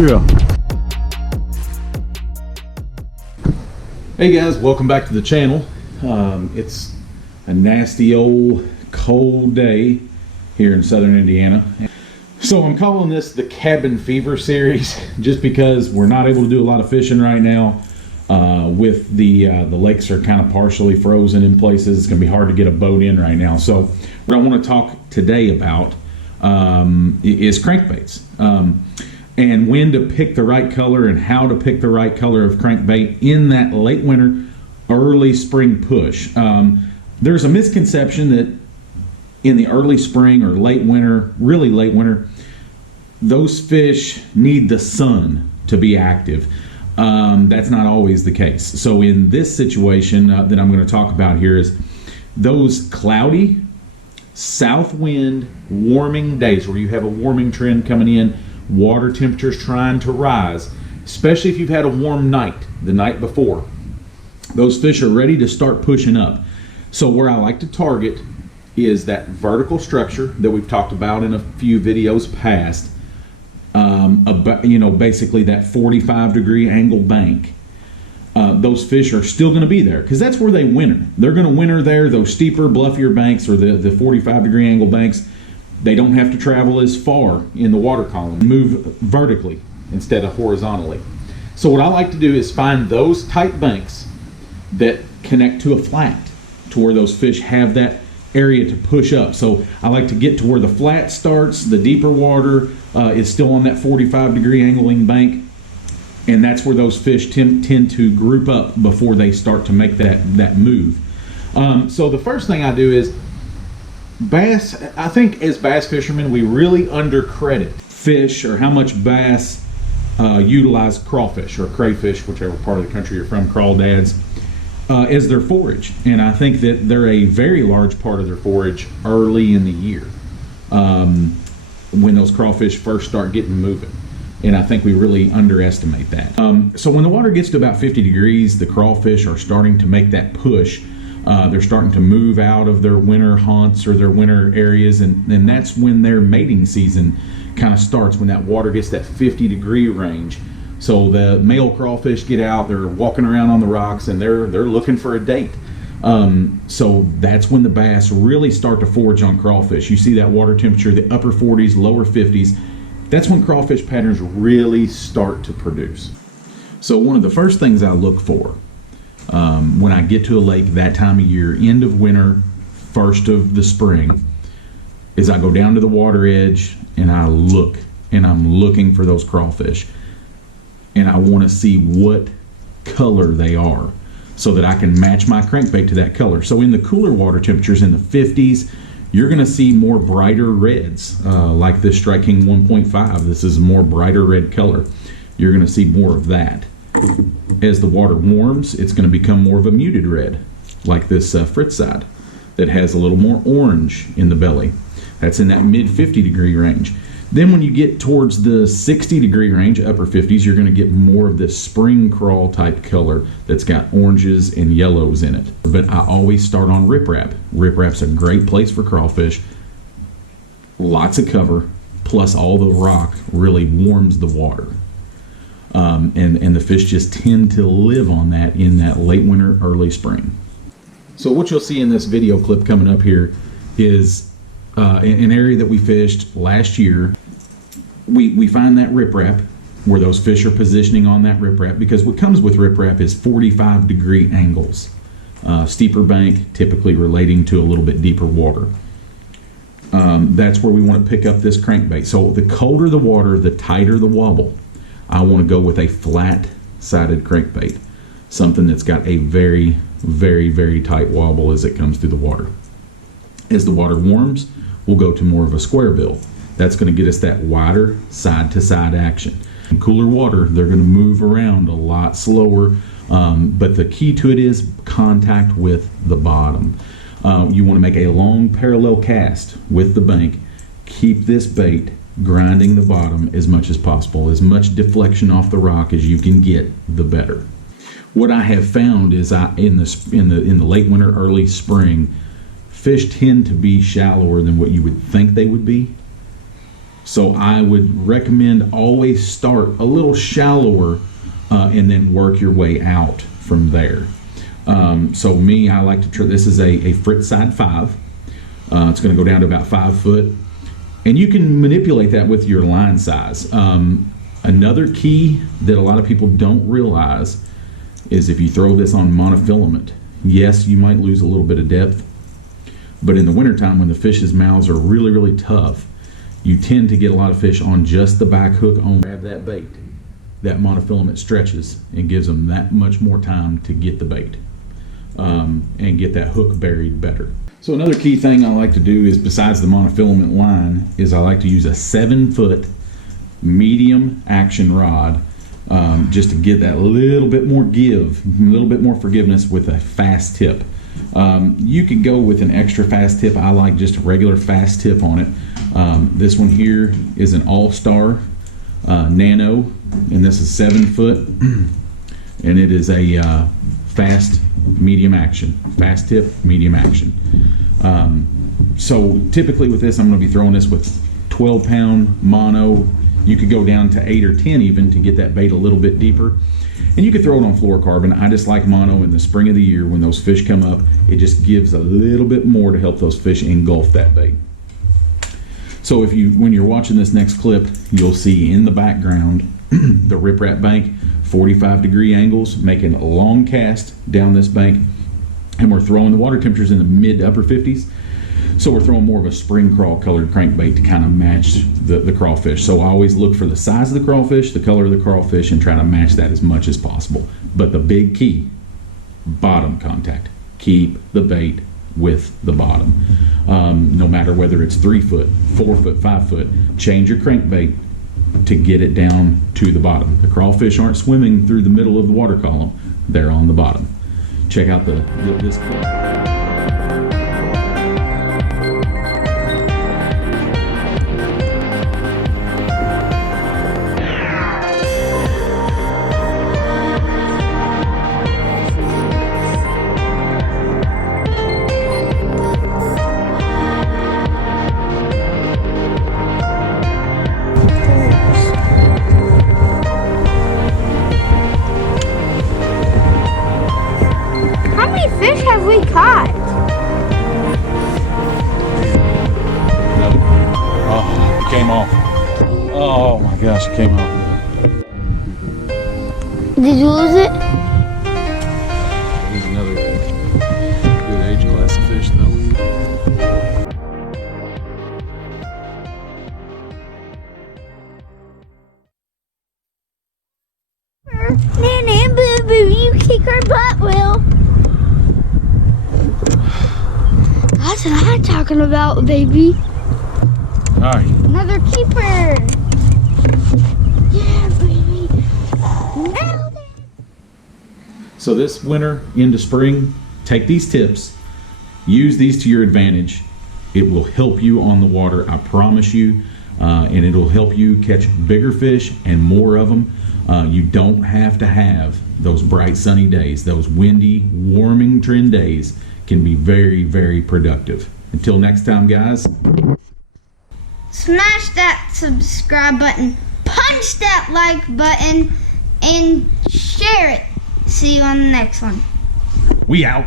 Yeah. Hey guys, welcome back to the channel. It's a nasty old cold day here in southern Indiana. So I'm calling this the Cabin Fever series just because we're not able to do a lot of fishing right now. With the lakes are kind of partially frozen in places. It's going to be hard to get a boat in right now. So what I want to talk today about is crankbaits. And when to pick the right color and how to pick the right color of crankbait in that late winter, early spring push. There's a misconception that in the early spring or late winter, really late winter, those fish need the sun to be active. That's not always the case. So in this situation that I'm going to talk about here is those cloudy, south wind, warming days where you have a warming trend coming in, water temperatures trying to rise, especially if you've had a warm night the night before. Those fish are ready to start pushing up. So where I like to target is that vertical structure that we've talked about in a few videos past, basically that 45-degree angle bank. Those fish are still going to be there because that's where they winter. They're going to winter there. Those steeper, bluffier banks or the 45-degree angle banks, they don't have to travel as far in the water column. Move vertically instead of horizontally. So what I like to do is find those tight banks that connect to a flat to where those fish have that area to push up. So I like to get to where the flat starts, the deeper water is still on that 45-degree angling bank, and that's where those fish tend to group up before they start to make that move. So the first thing I do is bass. I think as bass fishermen we really undercredit fish or how much bass utilize crawfish or crayfish, whichever part of the country you're from, crawdads, as their forage. And I think that they're a very large part of their forage early in the year when those crawfish first start getting moving. And I think we really underestimate that. So when the water gets to about 50 degrees, the crawfish are starting to make that push. They're starting to move out of their winter haunts or their winter areas, and that's when their mating season kind of starts, when that water gets that 50-degree range. So the male crawfish get out, they're walking around on the rocks, and they're looking for a date. So that's when the bass really start to forage on crawfish. You see that water temperature, the upper 40s, lower 50s. That's when crawfish patterns really start to produce. So one of the first things I look for when I get to a lake that time of year, end of winter, first of the spring, is I go down to the water edge and I look, and I'm looking for those crawfish, and I want to see what color they are so that I can match my crankbait to that color. So in the cooler water temperatures in the 50s, you're going to see more brighter reds, like this striking 1.5. This is a more brighter red color. You're going to see more of that. As the water warms, it's going to become more of a muted red, like this Fritz side that has a little more orange in the belly. That's in that mid 50-degree range. Then when you get towards the 60-degree range, upper 50s, you're going to get more of this spring crawl type color that's got oranges and yellows in it. But I always start on riprap. Riprap's a great place for crawfish. Lots of cover, plus all the rock really warms the water. And the fish just tend to live on that in that late winter, early spring. So what you'll see in this video clip coming up here is an area that we fished last year. We find that riprap where those fish are positioning on that riprap, because what comes with riprap is 45-degree angles. Steeper bank, typically relating to a little bit deeper water. That's where we want to pick up this crankbait. So the colder the water, the tighter the wobble. I want to go with a flat-sided crankbait, something that's got a very, very, very tight wobble as it comes through the water. As the water warms, we'll go to more of a square bill. That's going to get us that wider side-to-side action. In cooler water, they're going to move around a lot slower, but the key to it is contact with the bottom. You want to make a long parallel cast with the bank. Keep this bait grinding the bottom as much as possible. As much deflection off the rock as you can get, the better. What I have found is in the late winter, early spring, fish tend to be shallower than what you would think they would be. So I would recommend always start a little shallower and then work your way out from there. So me, I like to this is a Fritz side 5. It's going to go down to about 5 foot. And you can manipulate that with your line size. Another key that a lot of people don't realize is if you throw this on monofilament, yes, you might lose a little bit of depth, but in the wintertime when the fish's mouths are really, really tough, you tend to get a lot of fish on just the back hook on. Grab that bait. That monofilament stretches and gives them that much more time to get the bait and get that hook buried better. So another key thing I like to do is, besides the monofilament line, is I like to use a 7-foot medium action rod just to get that little bit more give, a little bit more forgiveness with a fast tip. You could go with an extra fast tip. I like just a regular fast tip on it. This one here is an All-Star Nano, and this is 7 foot, and it is a fast medium action, fast tip medium action. So typically with this, I'm going to be throwing this with 12-pound mono. You could go down to 8 or 10 even to get that bait a little bit deeper, and you could throw it on fluorocarbon. I just like mono in the spring of the year when those fish come up. It just gives a little bit more to help those fish engulf that bait. So when you're watching this next clip, you'll see in the background the riprap bank, 45-degree angles, making a long cast down this bank, and we're throwing the water temperatures in the mid to upper 50s. So we're throwing more of a spring crawl colored crankbait to kind of match the crawfish. So I always look for the size of the crawfish, the color of the crawfish, and try to match that as much as possible. But the big key, bottom contact. Keep the bait with the bottom. No matter whether it's 3 foot, 4 foot, 5 foot, change your crankbait to get it down to the bottom. The crawfish aren't swimming through the middle of the water column. They're on the bottom. Check out this clip. Fish have we caught? No. Oh, it came off. Oh my gosh, it came off. Did you lose it? Here's another good age class of fish though. Nanny and Boo Boo, you kick our butt, Will. That's what I'm talking about, baby. Alright. Another keeper. Yeah, baby. Nailed it. So this winter into spring, take these tips, use these to your advantage. It will help you on the water, I promise you, and it'll help you catch bigger fish and more of them. You don't have to have those bright sunny days. Those windy, warming trend days can be very, very productive. Until next time, guys. Smash that subscribe button, punch that like button, and share it. See you on the next one. We out.